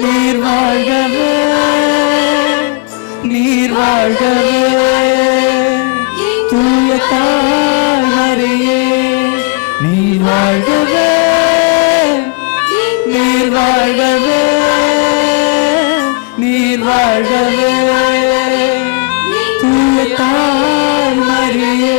நீர் வாழ்கவே, நீர் வாழ்கவே, தூய தாய் மரியே நீர் வாழ்கவே, நீர் வாழ்கவே, நீர் வாழ்கவே, தூய தாய் மரியே.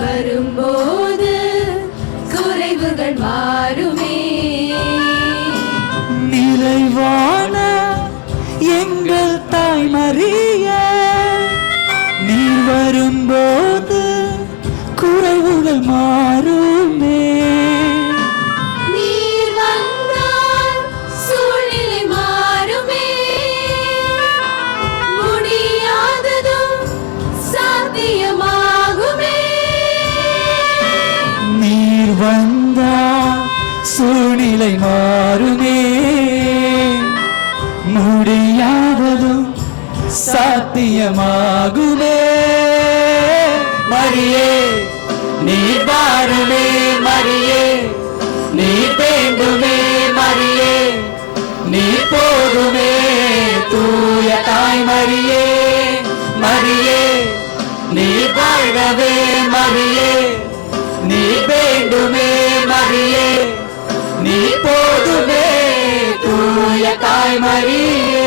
வரும்போது குறைவுகள் மாறுமே. நிறைவான எங்கள் தாய் மரியே நீர் வரும்போது குறைவுகள் மாறுமே. நீர் வந்தால் சூழ்நிலை மாறுமே, முடியாததும் சாத்தியமாகுமே. நீர் வந்தா சூழ்நிலை மாறுமே, முடியாததும் சாத்தியமாகுமே. மரியே நீர் வாருமே, மரியே நீர் வேண்டுமே, மரியே நீர் போதுமே, தூய தாய் மரியே. மரியே நீர் வாழ்கவே, மரியே நீ வேண்டுமே, மரியே நீ போதுமே, தூய தாய் மரியே.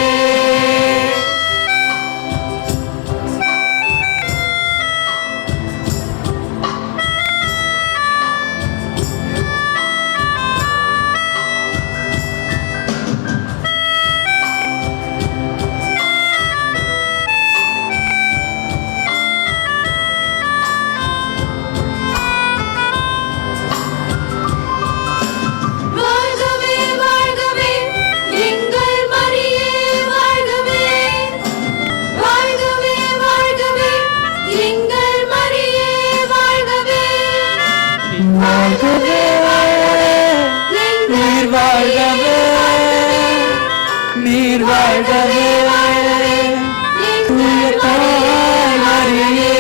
நீர் வாழ்கவே, நீர் வாழ்கவே, தூய தாய் மரியே.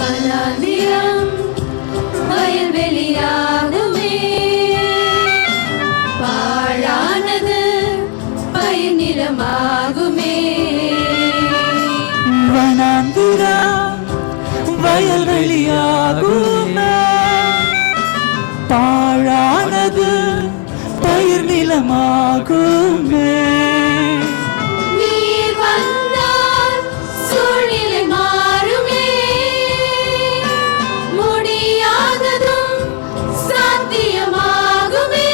வனாந்திரம் வயல்வெளியாகுமே, பாழானது பயிர் நிலமாகுமே. வனாந்திரம் வயல்வெளியாகுமே, பாழானது பயிர் நிலமாகுமே. நீர் வந்தால் சூழ்நிலை மாறுமே, முடியாததும் சாத்தியமாகுமே.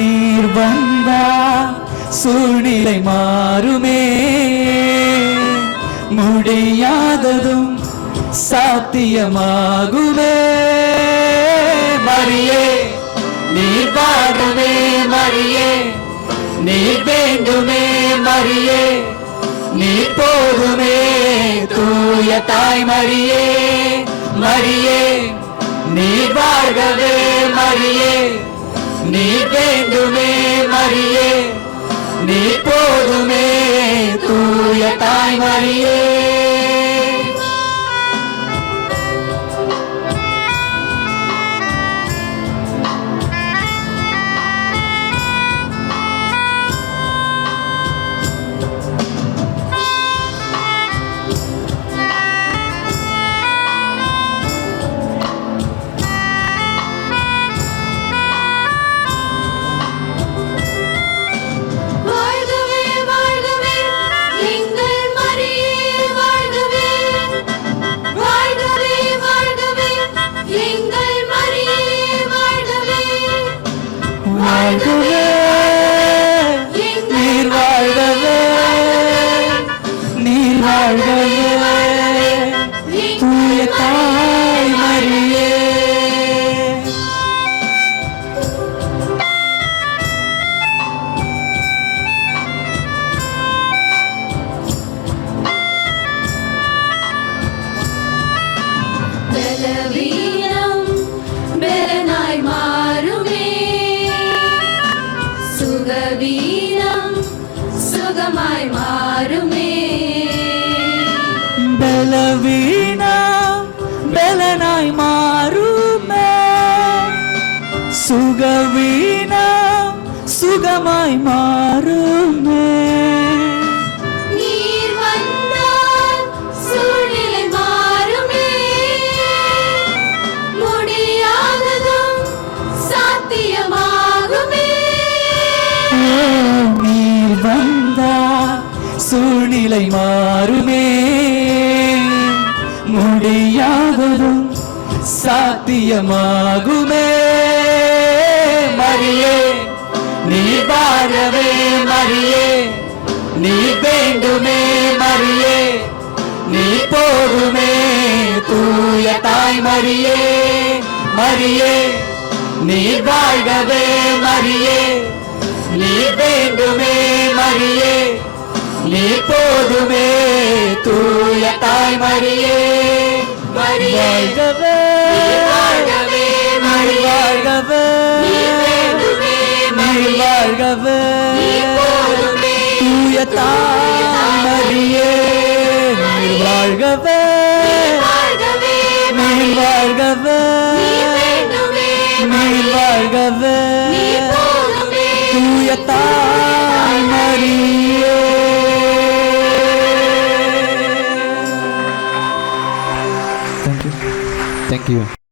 நீர் வந்தா சூழ்நிலை மாறுமே, முடியாததும் சாத்தியமாகுமே. மரியே நீர் வாருமே, மரியே நீர் வேண்டுமே, மரியே நீர் போதுமே, தூய தாய் மரியே. மரியே நீர் வாழ்கவே, மரியே நீர் வேண்டுமே, மரியே நீர் போதுமே, தூய தாய் மரியே. வாழ்கவே, வாழ்கவே, எங்கள் மரியே சுகவீனம் சுகமாய் மாறுமே. நீர் வந்தால் சூழ்நிலை மாறுமே. முடியாததும் சாத்தியமாகுமே. நீர் வந்தா சூழ்நிலை மாறுமே. முடியாததும் சாத்தியமாகுமே. மரியே நீ வாழவே மரியே, நீ வேண்டுமே மரியே, நீ போதுமே தூய தாய் மரியே. மரியே நீ வாழ்கவே மரியே, நீ வேண்டுமே மரியே, நீ போதுமே தூய தாய் மரியே. மரியே வாழ்கவே மரியே, நீ வேண்டுமே மரியே, வாழ்கவே தூய தாய் மரியே. வாழ்கவே வாழ்கவே வாழ்கவே தூய தாய் மரியே. Thank you.